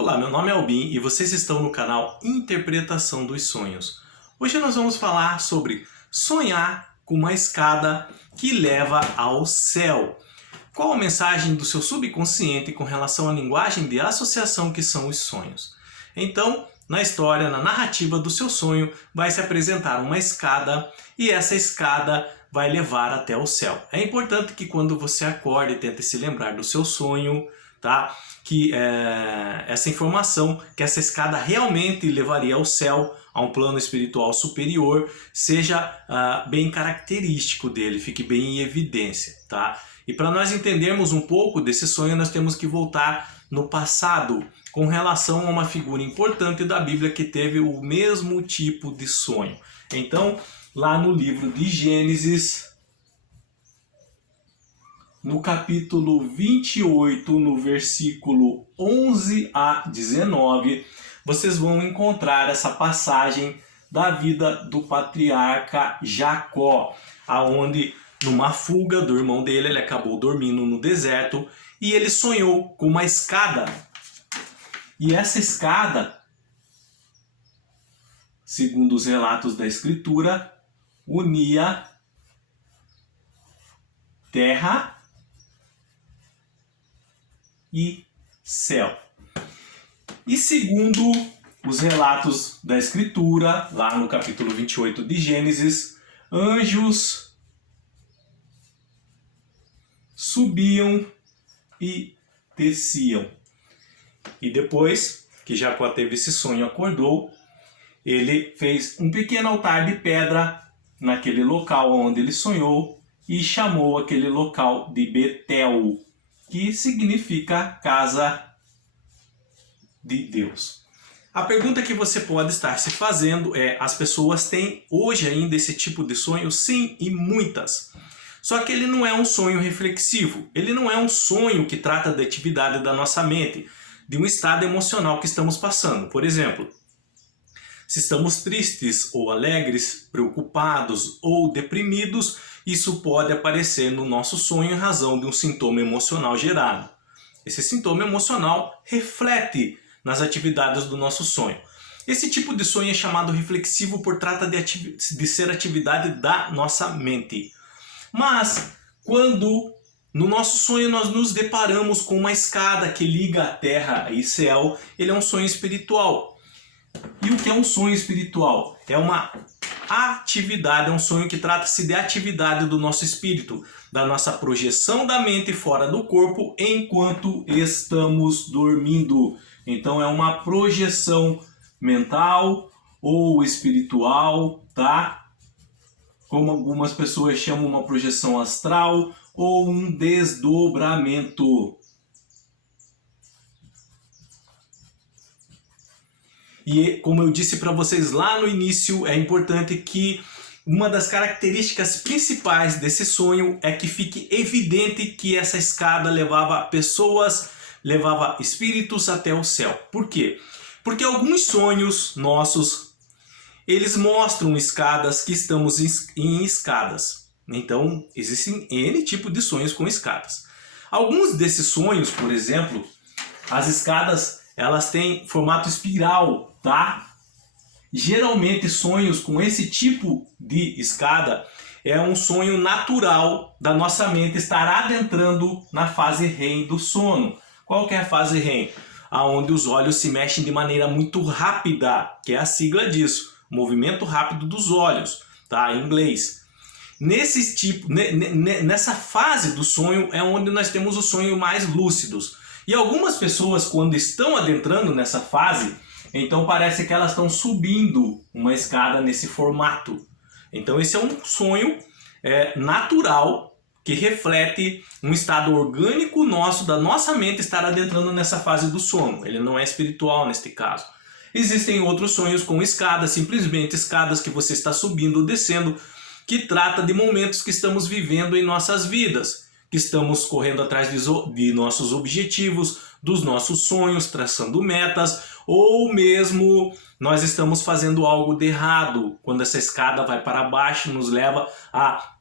Olá, meu nome é Albin e vocês estão no canal Interpretação dos Sonhos. Hoje nós vamos falar sobre sonhar com uma escada que leva ao céu. Qual a mensagem do seu subconsciente com relação à linguagem de associação que são os sonhos? Então, na história, na narrativa do seu sonho, vai se apresentar uma escada e essa escada vai levar até o céu. É importante que quando você acorde, tente se lembrar do seu sonho, tá? Que essa informação, que essa escada realmente levaria ao céu, a um plano espiritual superior, seja bem característico dele, fique bem em evidência, tá? E para nós entendermos um pouco desse sonho, nós temos que voltar no passado, com relação a uma figura importante da Bíblia que teve o mesmo tipo de sonho. Então, lá no livro de Gênesis, no capítulo 28, no versículo 11 a 19, vocês vão encontrar essa passagem da vida do patriarca Jacó, aonde numa fuga do irmão dele, ele acabou dormindo no deserto e ele sonhou com uma escada. E essa escada, segundo os relatos da Escritura, unia terra e céu. E segundo os relatos da Escritura, lá no capítulo 28 de Gênesis, anjos subiam e desciam. E depois que Jacó teve esse sonho, acordou, ele fez um pequeno altar de pedra naquele local onde ele sonhou e chamou aquele local de Betel, que significa casa de Deus. A pergunta que você pode estar se fazendo é: as pessoas têm hoje ainda esse tipo de sonho? Sim, e muitas. Só que ele não é um sonho reflexivo, ele não é um sonho que trata da atividade da nossa mente, de um estado emocional que estamos passando. Por exemplo, se estamos tristes ou alegres, preocupados ou deprimidos, isso pode aparecer no nosso sonho em razão de um sintoma emocional gerado. Esse sintoma emocional reflete nas atividades do nosso sonho. Esse tipo de sonho é chamado reflexivo por trata de ser atividade da nossa mente. Mas quando no nosso sonho nós nos deparamos com uma escada que liga a terra e céu, ele é um sonho espiritual. E o que é um sonho espiritual? É uma atividade, é um sonho que trata-se de atividade do nosso espírito, da nossa projeção da mente fora do corpo enquanto estamos dormindo. Então é uma projeção mental ou espiritual, tá? Como algumas pessoas chamam, uma projeção astral ou um desdobramento. E como eu disse para vocês lá no início, é importante que uma das características principais desse sonho é que fique evidente que essa escada levava pessoas, levava espíritos até o céu. Por quê? Porque alguns sonhos nossos, eles mostram escadas que estamos em escadas. Então, existem N tipos de sonhos com escadas. Alguns desses sonhos, por exemplo, as escadas, elas têm formato espiral, tá? Geralmente sonhos com esse tipo de escada é um sonho natural da nossa mente estar adentrando na fase REM do sono. Qual que é a fase REM? Onde os olhos se mexem de maneira muito rápida, que é a sigla disso, movimento rápido dos olhos, tá? Em inglês. Nessa fase do sonho é onde nós temos os sonhos mais lúcidos. E algumas pessoas, quando estão adentrando nessa fase, então parece que elas estão subindo uma escada nesse formato. Então esse é um sonho natural que reflete um estado orgânico nosso, da nossa mente estar adentrando nessa fase do sono. Ele não é espiritual neste caso. Existem outros sonhos com escadas, simplesmente escadas que você está subindo ou descendo, que trata de momentos que estamos vivendo em nossas vidas, que estamos correndo atrás de nossos objetivos, dos nossos sonhos, traçando metas, ou mesmo nós estamos fazendo algo de errado, quando essa escada vai para baixo, nos leva a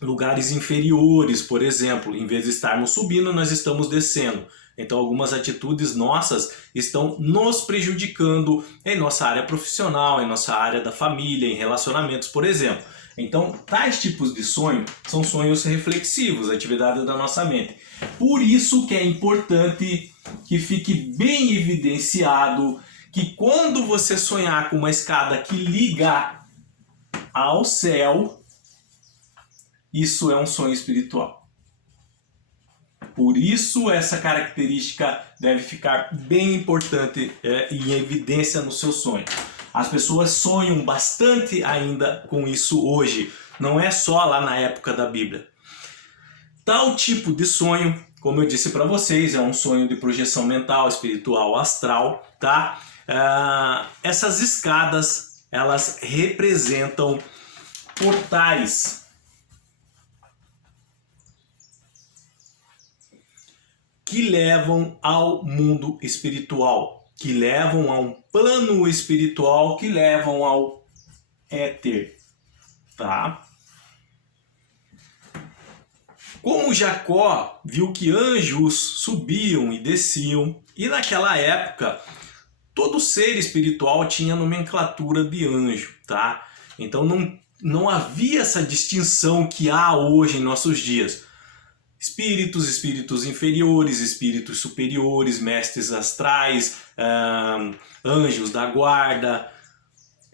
lugares inferiores, por exemplo. Em vez de estarmos subindo, nós estamos descendo. Então algumas atitudes nossas estão nos prejudicando em nossa área profissional, em nossa área da família, em relacionamentos, por exemplo. Então tais tipos de sonho são sonhos reflexivos, atividade da nossa mente. Por isso que é importante que fique bem evidenciado que quando você sonhar com uma escada que liga ao céu, isso é um sonho espiritual. Por isso essa característica deve ficar bem importante e em evidência no seu sonho. As pessoas sonham bastante ainda com isso hoje, não é só lá na época da Bíblia. Tal tipo de sonho, como eu disse para vocês, é um sonho de projeção mental, espiritual, astral, tá? Essas escadas, elas representam portais que levam ao mundo espiritual, que levam a um plano espiritual, que levam ao éter, tá? Como Jacó viu que anjos subiam e desciam, e naquela época todo ser espiritual tinha nomenclatura de anjo, tá? Então não havia essa distinção que há hoje em nossos dias. Espíritos, espíritos inferiores, espíritos superiores, mestres astrais, anjos da guarda.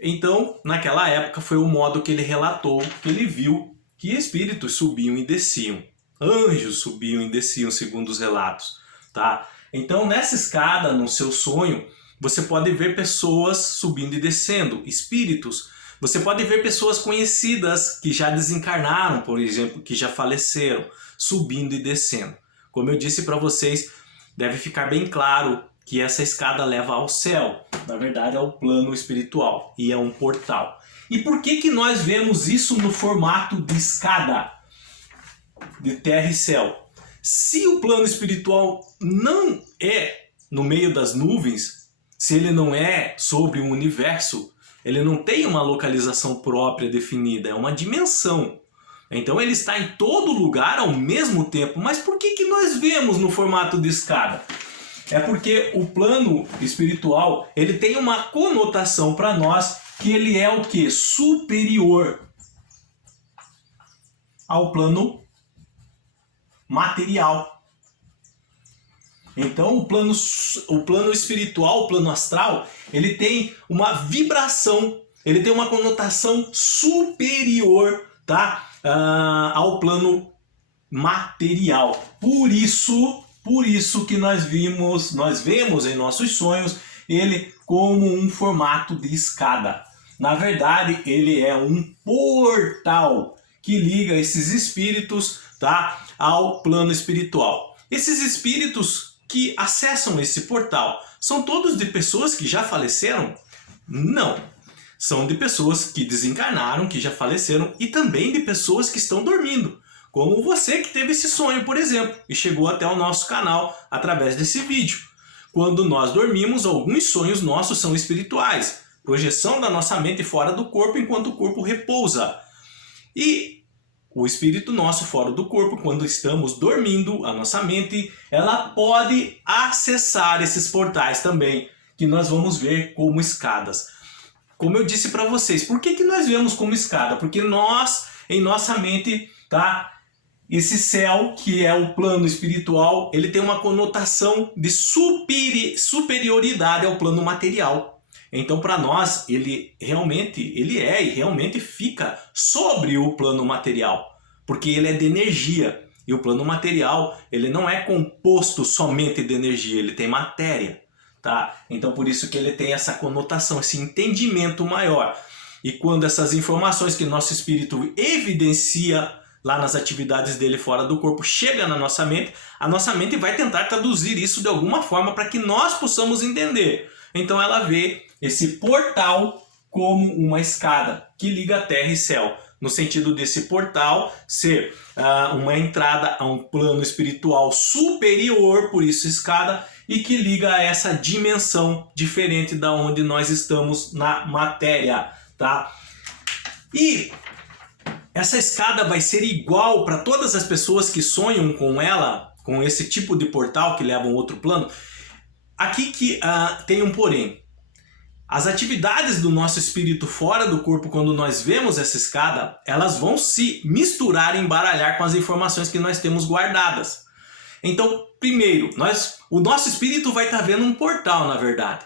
Então, naquela época foi o modo que ele relatou, que ele viu que espíritos subiam e desciam. Anjos subiam e desciam, segundo os relatos, tá? Então, nessa escada, no seu sonho, você pode ver pessoas subindo e descendo, espíritos. Você pode ver pessoas conhecidas que já desencarnaram, por exemplo, que já faleceram, subindo e descendo. Como eu disse para vocês, deve ficar bem claro que essa escada leva ao céu. Na verdade, é o plano espiritual e é um portal. E por que nós vemos isso no formato de escada, de terra e céu? Se o plano espiritual não é no meio das nuvens, se ele não é sobre o universo, ele não tem uma localização própria definida, é uma dimensão. Então ele está em todo lugar ao mesmo tempo. Mas por que nós vemos no formato de escada? É porque o plano espiritual, ele tem uma conotação para nós que ele é o quê? Superior ao plano material. Então o plano espiritual, o plano astral, ele tem uma vibração, ele tem uma conotação superior, tá? Ao plano material. Por isso que nós vemos em nossos sonhos ele como um formato de escada. Na verdade, ele é um portal que liga esses espíritos, tá, ao plano espiritual. Esses espíritos que acessam esse portal são todos de pessoas que já faleceram? Não. São de pessoas que desencarnaram, que já faleceram, e também de pessoas que estão dormindo. Como você que teve esse sonho, por exemplo, e chegou até o nosso canal através desse vídeo. Quando nós dormimos, alguns sonhos nossos são espirituais. Projeção da nossa mente fora do corpo enquanto o corpo repousa. E o espírito nosso fora do corpo, quando estamos dormindo, a nossa mente, ela pode acessar esses portais também, que nós vamos ver como escadas. Como eu disse para vocês, por que nós vemos como escada? Porque nós, em nossa mente, tá? Esse céu, que é o plano espiritual, ele tem uma conotação de superioridade ao plano material. Então, para nós, ele realmente fica sobre o plano material, porque ele é de energia. E o plano material, ele não é composto somente de energia, ele tem matéria. Tá? Então por isso que ele tem essa conotação, esse entendimento maior. E quando essas informações que nosso espírito evidencia lá nas atividades dele fora do corpo chega na nossa mente, a nossa mente vai tentar traduzir isso de alguma forma para que nós possamos entender. Então ela vê esse portal como uma escada que liga terra e céu, no sentido desse portal ser uma entrada a um plano espiritual superior, por isso escada, e que liga a essa dimensão diferente da onde nós estamos na matéria, tá? E essa escada vai ser igual para todas as pessoas que sonham com ela, com esse tipo de portal que leva a um outro plano. Aqui que tem um porém. As atividades do nosso espírito fora do corpo, quando nós vemos essa escada, elas vão se misturar e embaralhar com as informações que nós temos guardadas. Então, primeiro, o nosso espírito vai estar vendo um portal, na verdade.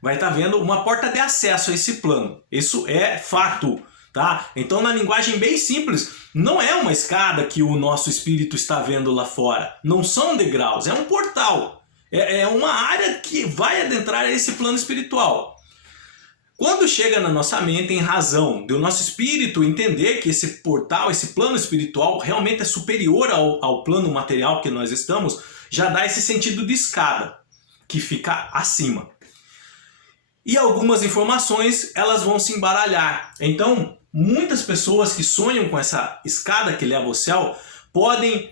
Vai estar vendo uma porta de acesso a esse plano. Isso é fato, tá? Então, na linguagem bem simples, não é uma escada que o nosso espírito está vendo lá fora. Não são degraus, é um portal. É uma área que vai adentrar esse plano espiritual. Quando chega na nossa mente, em razão do nosso espírito entender que esse portal, esse plano espiritual realmente é superior ao plano material que nós estamos, já dá esse sentido de escada, que fica acima. E algumas informações, elas vão se embaralhar. Então, muitas pessoas que sonham com essa escada que leva ao céu, podem,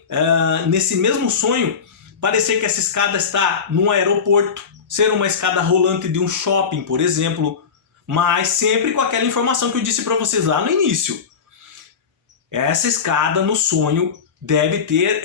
nesse mesmo sonho, parecer que essa escada está num aeroporto, ser uma escada rolante de um shopping, por exemplo, mas sempre com aquela informação que eu disse para vocês lá no início. Essa escada no sonho deve ter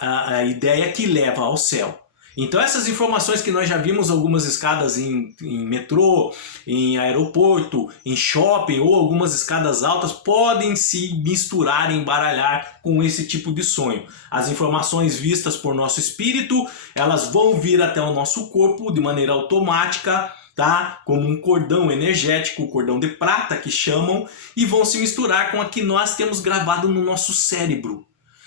a ideia que leva ao céu. Então essas informações que nós já vimos, algumas escadas em metrô, em aeroporto, em shopping ou algumas escadas altas, podem se misturar e embaralhar com esse tipo de sonho. As informações vistas por nosso espírito, elas vão vir até o nosso corpo de maneira automática, tá? Como um cordão energético, cordão de prata que chamam, e vão se misturar com a que nós temos gravado no nosso cérebro.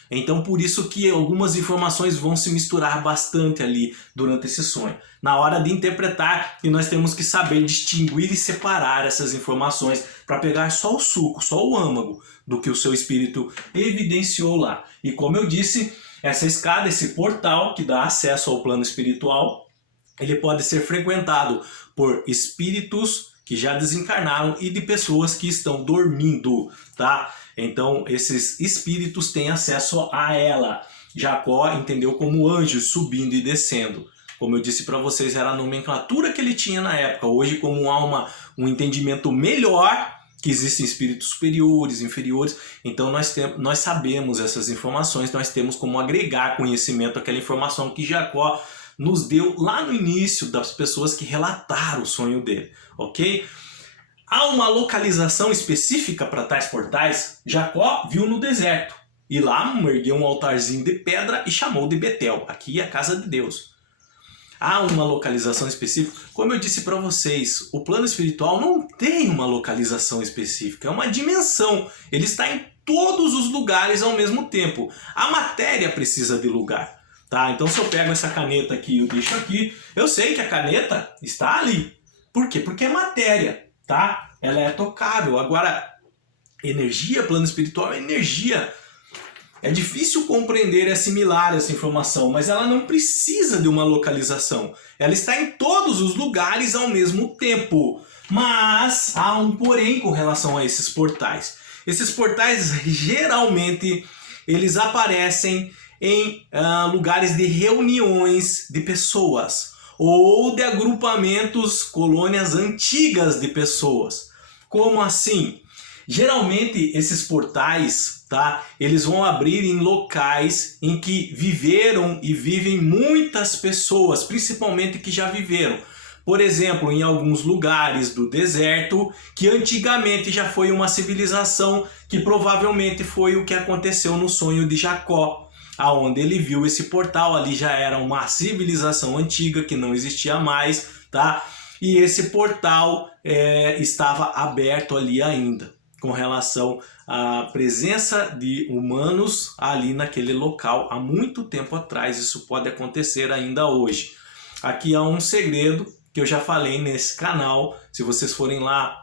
Então por isso que algumas informações vão se misturar bastante ali durante esse sonho. Na hora de interpretar, e nós temos que saber distinguir e separar essas informações para pegar só o suco, só o âmago do que o seu espírito evidenciou lá. E como eu disse, essa escada, esse portal que dá acesso ao plano espiritual, ele pode ser frequentado por espíritos que já desencarnaram e de pessoas que estão dormindo, tá? Então esses espíritos têm acesso a ela. Jacó entendeu como anjos subindo e descendo. Como eu disse para vocês, era a nomenclatura que ele tinha na época. Hoje, como há um entendimento melhor, que existem espíritos superiores, inferiores, então nós sabemos essas informações, nós temos como agregar conhecimento àquela informação que Jacó nos deu lá no início das pessoas que relataram o sonho dele, ok? Há uma localização específica para tais portais. Jacó viu no deserto e lá ergueu um altarzinho de pedra e chamou de Betel. Aqui é a casa de Deus. Há uma localização específica. Como eu disse para vocês, o plano espiritual não tem uma localização específica, é uma dimensão. Ele está em todos os lugares ao mesmo tempo. A matéria precisa de lugar. Tá? Então se eu pego essa caneta aqui e eu deixo aqui, eu sei que a caneta está ali. Por quê? Porque é matéria, tá? Ela é tocável. Agora, energia, plano espiritual é energia. É difícil compreender e assimilar essa informação, mas ela não precisa de uma localização. Ela está em todos os lugares ao mesmo tempo. Mas há um porém com relação a esses portais. Esses portais, geralmente, eles aparecem em lugares de reuniões de pessoas ou de agrupamentos, colônias antigas de pessoas. Como assim? Geralmente esses portais, tá, eles vão abrir em locais em que viveram e vivem muitas pessoas, principalmente que já viveram. Por exemplo, em alguns lugares do deserto, que antigamente já foi uma civilização, que provavelmente foi o que aconteceu no sonho de Jacó. Aonde ele viu esse portal, ali já era uma civilização antiga que não existia mais, tá? E esse portal estava aberto ali ainda, com relação à presença de humanos ali naquele local há muito tempo atrás. Isso pode acontecer ainda hoje. Aqui há um segredo que eu já falei nesse canal. Se vocês forem lá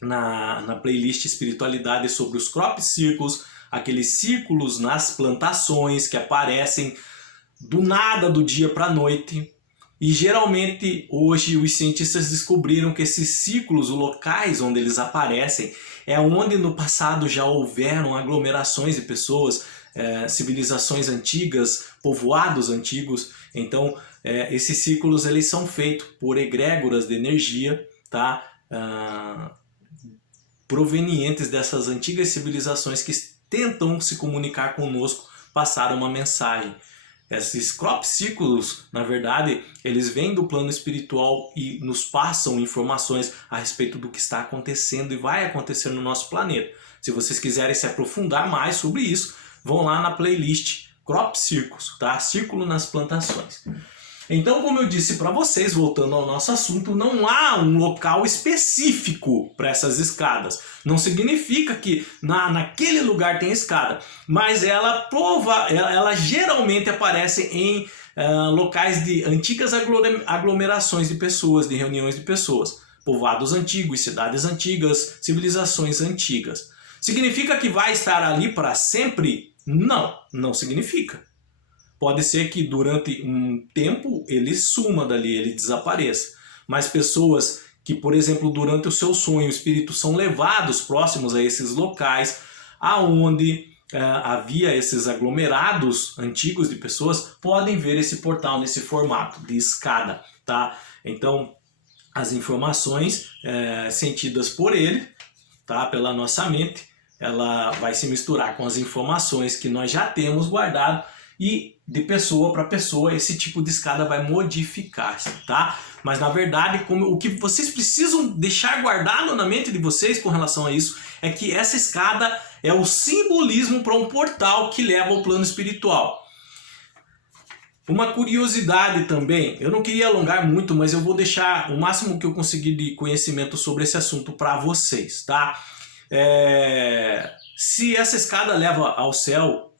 na playlist Espiritualidade sobre os crop circles, aqueles círculos nas plantações que aparecem do nada, do dia para a noite. E geralmente hoje os cientistas descobriram que esses círculos, os locais onde eles aparecem, é onde no passado já houveram aglomerações de pessoas, civilizações antigas, povoados antigos. Então esses círculos eles são feitos por egrégoras de energia, tá? Provenientes dessas antigas civilizações que tentam se comunicar conosco, passar uma mensagem. Esses crop circles, na verdade, eles vêm do plano espiritual e nos passam informações a respeito do que está acontecendo e vai acontecer no nosso planeta. Se vocês quiserem se aprofundar mais sobre isso, vão lá na playlist Crop Circles, tá? Círculo nas plantações. Então, como eu disse para vocês, voltando ao nosso assunto, não há um local específico para essas escadas. Não significa que naquele lugar tem escada, mas ela geralmente aparece em locais de antigas aglomerações de pessoas, de reuniões de pessoas, povoados antigos, cidades antigas, civilizações antigas. Significa que vai estar ali para sempre? Não, não significa. Pode ser que durante um tempo ele suma dali, ele desapareça. Mas pessoas que, por exemplo, durante o seu sonho, espíritos são levados próximos a esses locais, aonde havia esses aglomerados antigos de pessoas, podem ver esse portal nesse formato de escada, tá? Então, as informações sentidas por ele, tá? Pela nossa mente, ela vai se misturar com as informações que nós já temos guardado, e de pessoa para pessoa esse tipo de escada vai modificar-se, tá? Mas na verdade, o que vocês precisam deixar guardado na mente de vocês com relação a isso é que essa escada é o simbolismo para um portal que leva ao plano espiritual. Uma curiosidade também, eu não queria alongar muito, mas eu vou deixar o máximo que eu conseguir de conhecimento sobre esse assunto para vocês, tá? Se essa escada leva ao céu,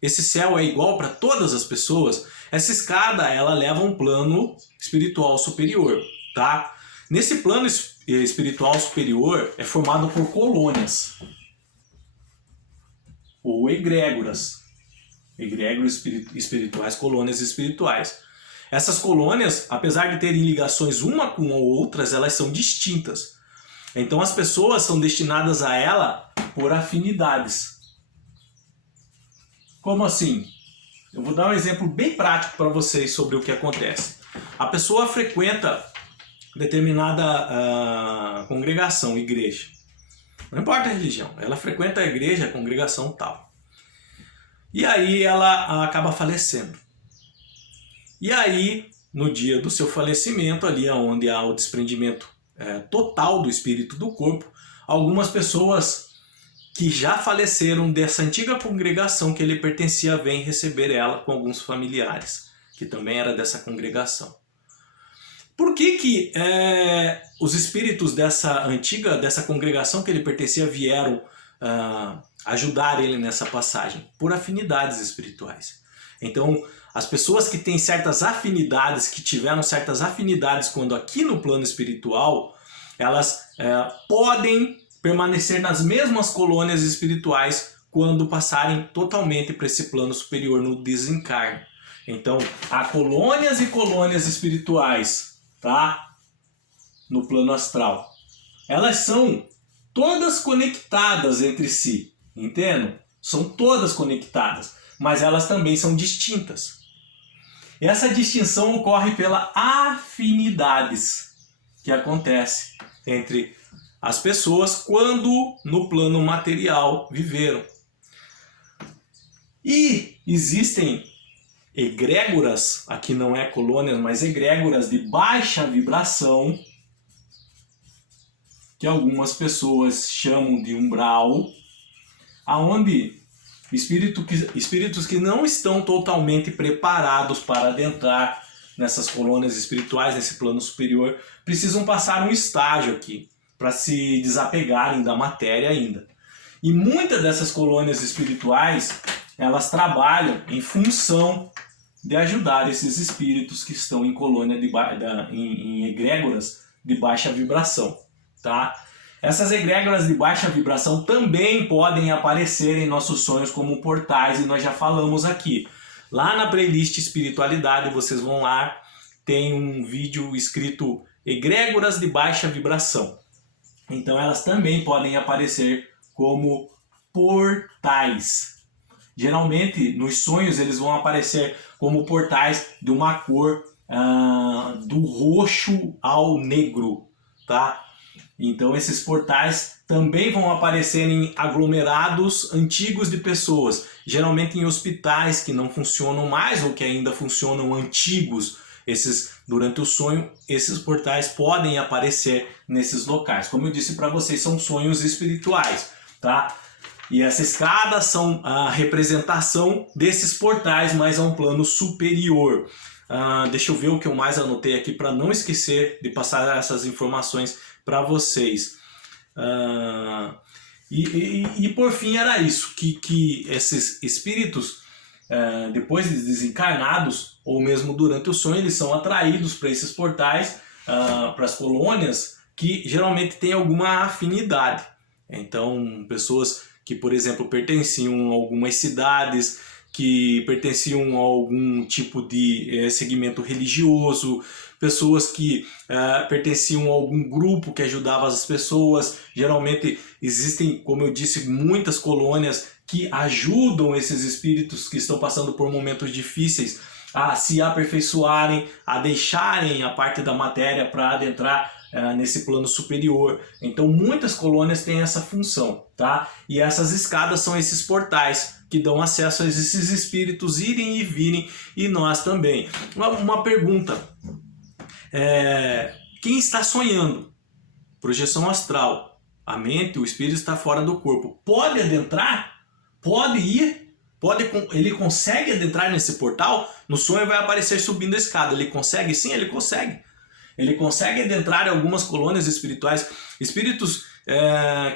esse céu é igual para todas as pessoas, essa escada ela leva a um plano espiritual superior, tá? Nesse plano espiritual superior é formado por colônias ou egrégoras espirituais, colônias espirituais. Essas colônias, apesar de terem ligações uma com outras, elas são distintas. Então as pessoas são destinadas a ela por afinidades. Como assim? Eu vou dar um exemplo bem prático para vocês sobre o que acontece. A pessoa frequenta determinada congregação, igreja. Não importa a religião, ela frequenta a igreja, a congregação tal. E aí ela acaba falecendo. E aí, no dia do seu falecimento, ali onde há o desprendimento total do espírito do corpo, algumas pessoas que já faleceram dessa antiga congregação que ele pertencia vêm receber ela com alguns familiares, que também era dessa congregação. Por que os espíritos dessa congregação que ele pertencia vieram ajudar ele nessa passagem? Por afinidades espirituais. Então, as pessoas que têm certas afinidades, que tiveram certas afinidades quando aqui no plano espiritual, elas podem permanecer nas mesmas colônias espirituais quando passarem totalmente para esse plano superior no desencarne. Então, há colônias e colônias espirituais, tá? No plano astral. Elas são todas conectadas entre si, entendem? São todas conectadas, mas elas também são distintas. Essa distinção ocorre pela afinidades que acontece entre as pessoas quando no plano material viveram. E existem egrégoras, aqui não é colônias, mas egrégoras de baixa vibração, que algumas pessoas chamam de umbral, aonde espíritos que não estão totalmente preparados para adentrar nessas colônias espirituais, nesse plano superior, precisam passar um estágio aqui, para se desapegarem da matéria ainda. E muitas dessas colônias espirituais, elas trabalham em função de ajudar esses espíritos que estão em colônia em egrégoras de baixa vibração, tá? Essas egrégoras de baixa vibração também podem aparecer em nossos sonhos como portais, e nós já falamos aqui. Lá na playlist Espiritualidade, vocês vão lá, tem um vídeo escrito Egrégoras de baixa vibração. Então elas também podem aparecer como portais. Geralmente nos sonhos eles vão aparecer como portais de uma cor do roxo ao negro, tá? Então esses portais também vão aparecer em aglomerados antigos de pessoas, geralmente em hospitais que não funcionam mais ou que ainda funcionam antigos. Durante o sonho, esses portais podem aparecer nesses locais. Como eu disse para vocês, são sonhos espirituais, tá? E essa escada são a representação desses portais, mas a um plano superior. Deixa eu ver o que eu mais anotei aqui para não esquecer de passar essas informações para vocês. E por fim era isso, que esses espíritos, depois de desencarnados, ou mesmo durante o sonho, eles são atraídos para esses portais, para as colônias, que geralmente têm alguma afinidade. Então, pessoas que, por exemplo, pertenciam a algumas cidades, que pertenciam a algum tipo de segmento religioso, pessoas que pertenciam a algum grupo que ajudava as pessoas. Geralmente existem, como eu disse, muitas colônias que ajudam esses espíritos que estão passando por momentos difíceis a se aperfeiçoarem, a deixarem a parte da matéria para adentrar nesse plano superior. Então muitas colônias têm essa função, tá? E essas escadas são esses portais que dão acesso a esses espíritos irem e virem, e nós também. Uma pergunta, quem está sonhando? Projeção astral, a mente, o espírito está fora do corpo, pode adentrar? Pode ir? Ele consegue adentrar nesse portal? No sonho vai aparecer subindo a escada. Ele consegue? Sim, ele consegue. Ele consegue adentrar em algumas colônias espirituais. Espíritos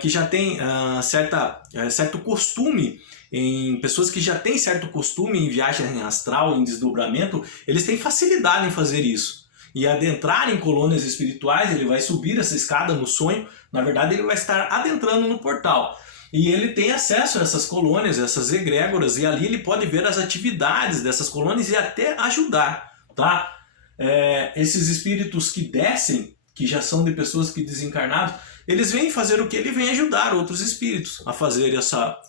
que já têm certo costume, em pessoas que já têm certo costume em viagem astral, em desdobramento, eles têm facilidade em fazer isso. E adentrar em colônias espirituais, ele vai subir essa escada no sonho, na verdade ele vai estar adentrando no portal. E ele tem acesso a essas colônias, essas egrégoras, e ali ele pode ver as atividades dessas colônias e até ajudar, tá? Esses espíritos que descem, que já são de pessoas que desencarnaram, eles vêm fazer o que? Ele vem ajudar outros espíritos a fazer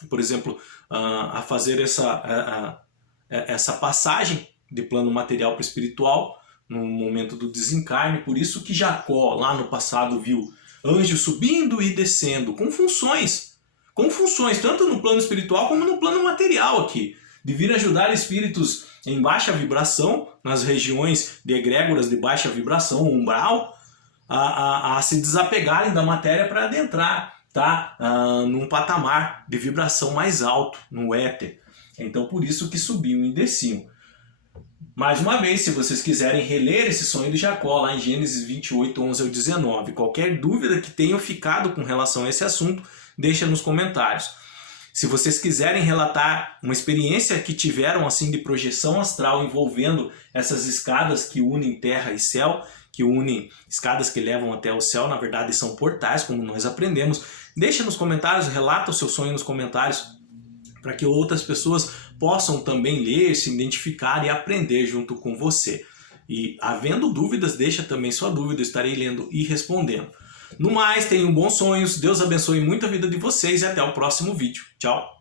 por exemplo, a fazer essa passagem de plano material para o espiritual no momento do desencarne. Por isso que Jacó, lá no passado, viu anjos subindo e descendo com funções, tanto no plano espiritual como no plano material aqui, de vir ajudar espíritos em baixa vibração, nas regiões de egrégoras de baixa vibração, umbral, a se desapegarem da matéria para adentrar, tá? Num patamar de vibração mais alto, no éter. Então por isso que subiam e desciam. Mais uma vez, se vocês quiserem reler esse sonho de Jacó, lá em Gênesis 28, 11 ao 19, qualquer dúvida que tenham ficado com relação a esse assunto, deixa nos comentários. Se vocês quiserem relatar uma experiência que tiveram assim de projeção astral envolvendo essas escadas que unem terra e céu, que unem escadas que levam até o céu, na verdade são portais, como nós aprendemos, deixa nos comentários, relata o seu sonho nos comentários, para que outras pessoas possam também ler, se identificar e aprender junto com você. E havendo dúvidas, deixa também sua dúvida, eu estarei lendo e respondendo. No mais, tenham bons sonhos, Deus abençoe muito a vida de vocês e até o próximo vídeo. Tchau!